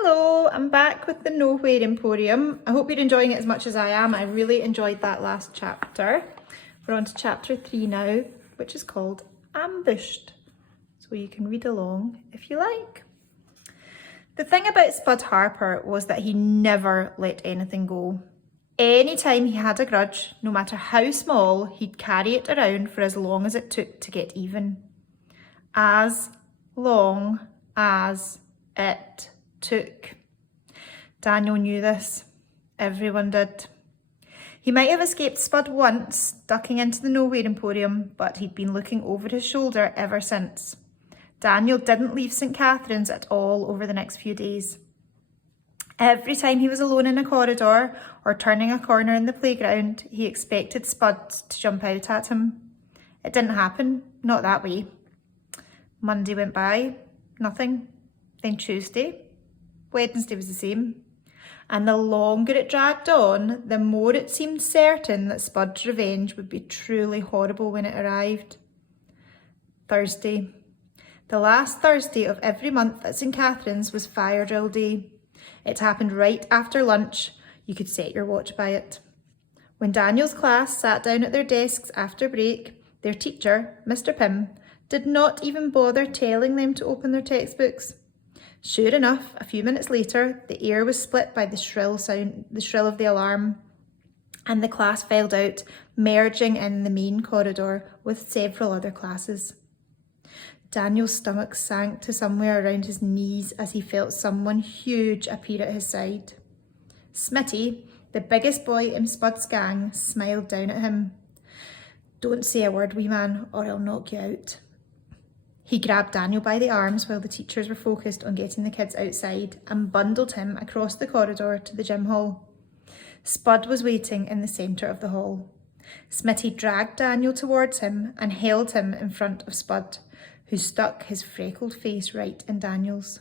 Hello, I'm back with the Nowhere Emporium. I hope you're enjoying it as much as I am. I really enjoyed that last chapter. We're on to chapter 3 now, which is called Ambushed. So you can read along if you like. The thing about Spud Harper was that he never let anything go. Anytime he had a grudge, no matter how small, he'd carry it around for as long as it took to get even. As long as it took. Daniel knew this. Everyone did. He might have escaped Spud once, ducking into the Nowhere Emporium, but he'd been looking over his shoulder ever since. Daniel didn't leave St. Catherine's at all over the next few days. Every time he was alone in a corridor or turning a corner in the playground, he expected Spud to jump out at him. It didn't happen, not that way. Monday went by, nothing. Then Tuesday. Wednesday was the same. And the longer it dragged on, the more it seemed certain that Spud's revenge would be truly horrible when it arrived. Thursday. The last Thursday of every month at St. Catherine's was fire drill day. It happened right after lunch. You could set your watch by it. When Daniel's class sat down at their desks after break, their teacher, Mr. Pym, did not even bother telling them to open their textbooks. Sure enough, a few minutes later, the air was split by the shrill of the alarm, and the class filed out, merging in the main corridor with several other classes. Daniel's stomach sank to somewhere around his knees as he felt someone huge appear at his side. Smitty, the biggest boy in Spud's gang, smiled down at him. "Don't say a word, wee man, or I'll knock you out." He grabbed Daniel by the arms while the teachers were focused on getting the kids outside and bundled him across the corridor to the gym hall. Spud was waiting in the centre of the hall. Smitty dragged Daniel towards him and held him in front of Spud, who stuck his freckled face right in Daniel's.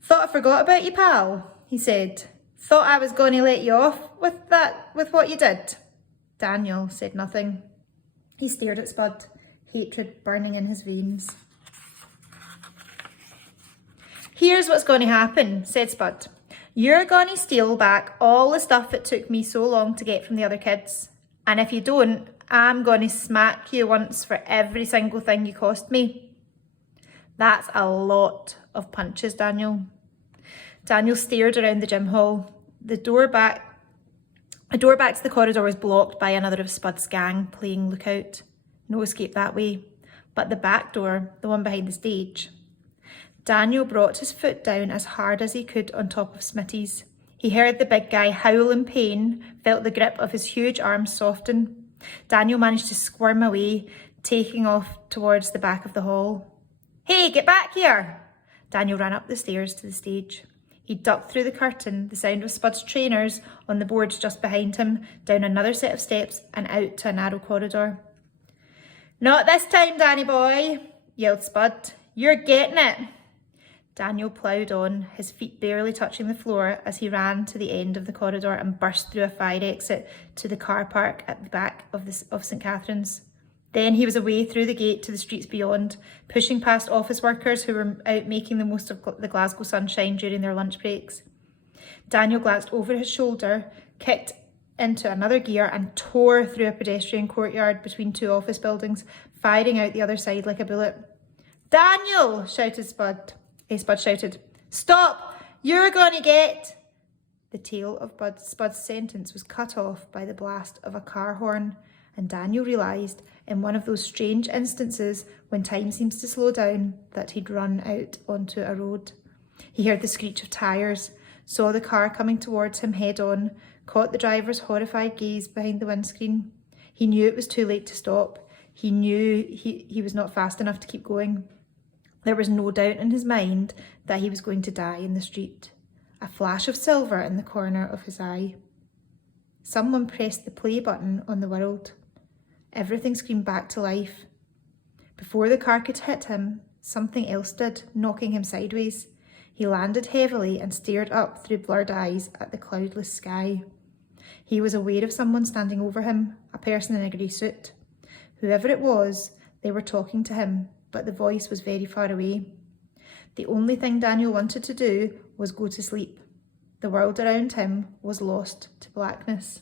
"Thought I forgot about you, pal," he said. "Thought I was going to let you off with what you did." Daniel said nothing. He stared at Spud, hatred burning in his veins. "Here's what's going to happen," said Spud. "You're going to steal back all the stuff it took me so long to get from the other kids. And if you don't, I'm going to smack you once for every single thing you cost me." "That's a lot of punches, Daniel." Daniel stared around the gym hall. The door back to the corridor was blocked by another of Spud's gang playing lookout. No escape that way. But the back door, the one behind the stage. Daniel brought his foot down as hard as he could on top of Smitty's. He heard the big guy howl in pain, felt the grip of his huge arms soften. Daniel managed to squirm away, taking off towards the back of the hall. "Hey, get back here!" Daniel ran up the stairs to the stage. He ducked through the curtain, the sound of Spud's trainers on the boards just behind him, down another set of steps and out to a narrow corridor. "Not this time, Danny boy," yelled Spud. "You're getting it." Daniel ploughed on, his feet barely touching the floor as he ran to the end of the corridor and burst through a fire exit to the car park at the back of St. Catherine's. Then he was away through the gate to the streets beyond, pushing past office workers who were out making the most of the Glasgow sunshine during their lunch breaks. Daniel glanced over his shoulder, kicked into another gear and tore through a pedestrian courtyard between two office buildings, firing out the other side like a bullet. "Daniel!" shouted Spud. Spud shouted, "Stop! You're going to get..." The tail of Spud's sentence was cut off by the blast of a car horn, and Daniel realised, in one of those strange instances when time seems to slow down, that he'd run out onto a road. He heard the screech of tyres, saw the car coming towards him head-on, caught the driver's horrified gaze behind the windscreen. He knew it was too late to stop. He knew he was not fast enough to keep going. There was no doubt in his mind that he was going to die in the street. A flash of silver in the corner of his eye. Someone pressed the play button on the world. Everything screamed back to life. Before the car could hit him, something else did, knocking him sideways. He landed heavily and stared up through blurred eyes at the cloudless sky. He was aware of someone standing over him, a person in a grey suit. Whoever it was, they were talking to him, but the voice was very far away. The only thing Daniel wanted to do was go to sleep. The world around him was lost to blackness.